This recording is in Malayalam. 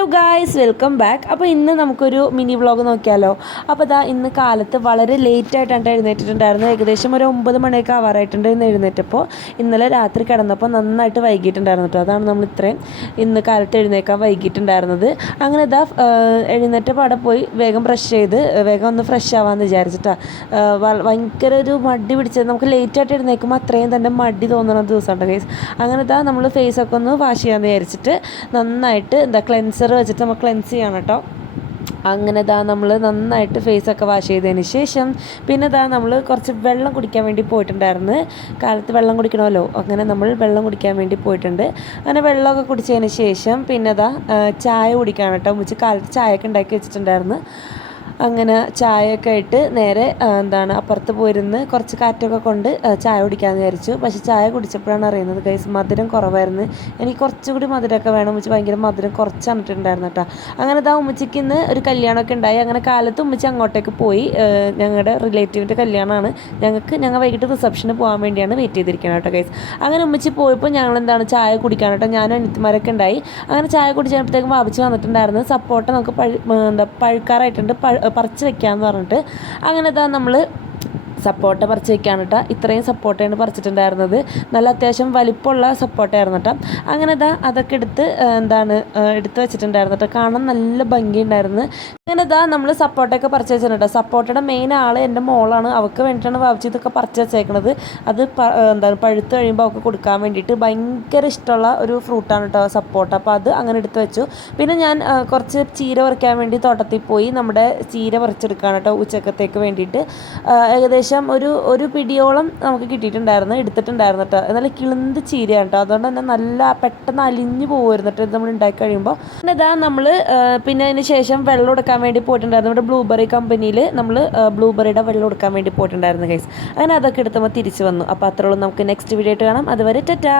Hello guys, welcome back. അപ്പോൾ ഇന്ന് നമുക്കൊരു മിനി വ്ളോഗ് നോക്കിയാലോ. അപ്പോൾ ഇന്ന് കാലത്ത് വളരെ ലേറ്റായിട്ടാണ് എഴുന്നേറ്റിട്ടുണ്ടായിരുന്നത്. ഏകദേശം ഒരു 9 മണിയൊക്കെ ആവാറായിട്ടുണ്ട് ഇന്ന് എഴുന്നേറ്റപ്പോൾ. ഇന്നലെ രാത്രി കിടന്നപ്പോൾ നന്നായിട്ട് വൈകിട്ടുണ്ടായിരുന്നു കേട്ടോ. അതാണ് നമ്മൾ ഇത്രയും ഇന്ന് കാലത്ത് എഴുന്നേക്കാൻ വൈകിട്ടുണ്ടായിരുന്നത്. അങ്ങനെ എഴുന്നേറ്റ പാടെ പോയി വേഗം ബ്രഷ് ചെയ്ത് വേഗം ഒന്ന് ഫ്രഷ് ആവാമെന്ന് വിചാരിച്ചിട്ടാണ്. ഭയങ്കര ഒരു മടി പിടിച്ചത്, നമുക്ക് ലേറ്റായിട്ട് എഴുന്നേക്കുമ്പോൾ അത്രയും തന്നെ മടി തോന്നുന്ന ദിവസമുണ്ട് ഗൈസ്. അങ്ങനെ നമ്മൾ ഫേസൊക്കെ ഒന്ന് വാഷ് ചെയ്യാമെന്ന് വിചാരിച്ചിട്ട് നന്നായിട്ട് ക്ലെൻസർ വെച്ചിട്ട് നമ്മൾ ക്ലെൻസ് ചെയ്യണം കേട്ടോ. അങ്ങനെ നമ്മൾ നന്നായിട്ട് ഫേസൊക്കെ വാഷ് ചെയ്തതിന് ശേഷം പിന്നെ നമ്മൾ കുറച്ച് വെള്ളം കുടിക്കാൻ വേണ്ടി പോയിട്ടുണ്ടായിരുന്നു. കാലത്ത് വെള്ളം കുടിക്കണമല്ലോ, അങ്ങനെ നമ്മൾ വെള്ളം കുടിക്കാൻ വേണ്ടി പോയിട്ടുണ്ട്. അങ്ങനെ വെള്ളമൊക്കെ കുടിച്ചതിന് ശേഷം പിന്നെ ചായ കുടിക്കാൻ കേട്ടോ. ഉച്ച കാലത്ത് ചായയൊക്കെ ഉണ്ടാക്കി വെച്ചിട്ടുണ്ടായിരുന്നു. അങ്ങനെ ചായയൊക്കെ ആയിട്ട് നേരെ അപ്പുറത്ത് പോയിരുന്ന് കുറച്ച് കാറ്റൊക്കെ കൊണ്ട് ചായ കുടിക്കാമെന്ന് വിചാരിച്ചു. പക്ഷേ ചായ കുടിച്ചപ്പോഴാണ് അറിയുന്നത് ഗൈസ്, മധുരം കുറവായിരുന്നു. എനിക്ക് കുറച്ചുകൂടി മധുരമൊക്കെ വേണം. ഉമ്മച്ചി ഭയങ്കര മധുരം കുറച്ചിട്ടുണ്ടായിരുന്നു കേട്ടോ. അങ്ങനെ ഉമ്മച്ചിക്ക് ഇന്ന് ഒരു കല്യാണമൊക്കെ ഉണ്ടായി. അങ്ങനെ കാലത്ത് ഉമ്മച്ചി അങ്ങോട്ടേക്ക് പോയി. ഞങ്ങളുടെ റിലേറ്റീവിൻ്റെ കല്യാണമാണ്. ഞങ്ങൾ വൈകിട്ട് റിസപ്ഷന് പോകാൻ വേണ്ടിയാണ് വെയിറ്റ് ചെയ്തിരിക്കുന്നത് കേട്ടോ ഗൈസ്. അങ്ങനെ ഉമ്മച്ചി പോയപ്പോൾ ഞങ്ങൾ ചായ കുടിക്കാൻ കേട്ടോ. ഞാനും അനിയത്തിമാരൊക്കെ ഉണ്ടായി. അങ്ങനെ ചായ കുടിച്ചപ്പോഴത്തേക്കും വാപിച്ച് വന്നിട്ടുണ്ടായിരുന്നു. സപ്പോർട്ട നമുക്ക് പഴുക്കാറായിട്ടുണ്ട്, പറിച്ച് വെക്കാമെന്ന് പറഞ്ഞിട്ട്. അങ്ങനെ നമ്മൾ സപ്പോട്ട പറിച്ച് വെക്കാണ് കേട്ടോ. ഇത്രയും സപ്പോട്ടയാണ് പറിച്ചിട്ടുണ്ടായിരുന്നത്. നല്ല അത്യാവശ്യം വലിപ്പമുള്ള സപ്പോട്ടയായിരുന്നു കേട്ടോ. അങ്ങനെ അതൊക്കെ എടുത്ത് എടുത്ത് വെച്ചിട്ടുണ്ടായിരുന്നു കേട്ടോ. കാണാൻ നല്ല ഭംഗിയുണ്ടായിരുന്നു. അങ്ങനെ നമ്മൾ സപ്പോട്ടയൊക്കെ പറിച്ച് വെച്ചിട്ടുണ്ട്. സപ്പോട്ടയുടെ മെയിൻ ആൾ എൻ്റെ മോളാണ്. അവൾക്ക് വേണ്ടിയിട്ടാണ് ഭാവിച്ച് ഇതൊക്കെ പറിച്ച് വെച്ചേക്കുന്നത്. അത് പഴുത്ത് കഴിയുമ്പോൾ അവൾക്ക് കൊടുക്കാൻ വേണ്ടിയിട്ട് ഭയങ്കര ഇഷ്ടമുള്ള ഒരു ഫ്രൂട്ടാണ് കേട്ടോ സപ്പോട്ട. അപ്പോൾ അത് അങ്ങനെ എടുത്ത് വെച്ചു. പിന്നെ ഞാൻ കുറച്ച് ചീര പറിക്കാൻ വേണ്ടി തോട്ടത്തിൽ പോയി നമ്മുടെ ചീര പറിച്ചെടുക്കുകയാണ് കേട്ടോ ഉച്ചക്കത്തേക്ക് വേണ്ടിയിട്ട്. ഏകദേശം ഒരു പിടിയോളം നമുക്ക് കിട്ടിയിട്ടുണ്ടായിരുന്നു, എടുത്തിട്ടുണ്ടായിരുന്നു കേട്ടോ. നല്ല കിളുന്ത് ചീരയാണ് കേട്ടോ. അതുകൊണ്ട് തന്നെ നല്ല പെട്ടെന്ന് അലിഞ്ഞു പോകുമായിരുന്നു കേട്ടോ നമ്മൾ ഉണ്ടാക്കി കഴിയുമ്പോൾ. പിന്നെ നമ്മൾ പിന്നെ അതിന് ശേഷം വെള്ളം എടുക്കാൻ വേണ്ടി പോയിട്ടുണ്ടായിരുന്നു. നമ്മുടെ ബ്ലൂബെറി കമ്പനിയിൽ നമ്മൾ ബ്ലൂബെറിയുടെ വെള്ളം എടുക്കാൻ വേണ്ടി പോയിട്ടുണ്ടായിരുന്നു ഗൈസ്. അങ്ങനെ അതൊക്കെ എടുത്തുമ്പോൾ തിരിച്ചു വന്നു. അപ്പോൾ അത്രയുള്ളൂ. നമുക്ക് നെക്സ്റ്റ് വീഡിയോ ആയിട്ട് കാണാം. അതുവരെ ടാറ്റാ.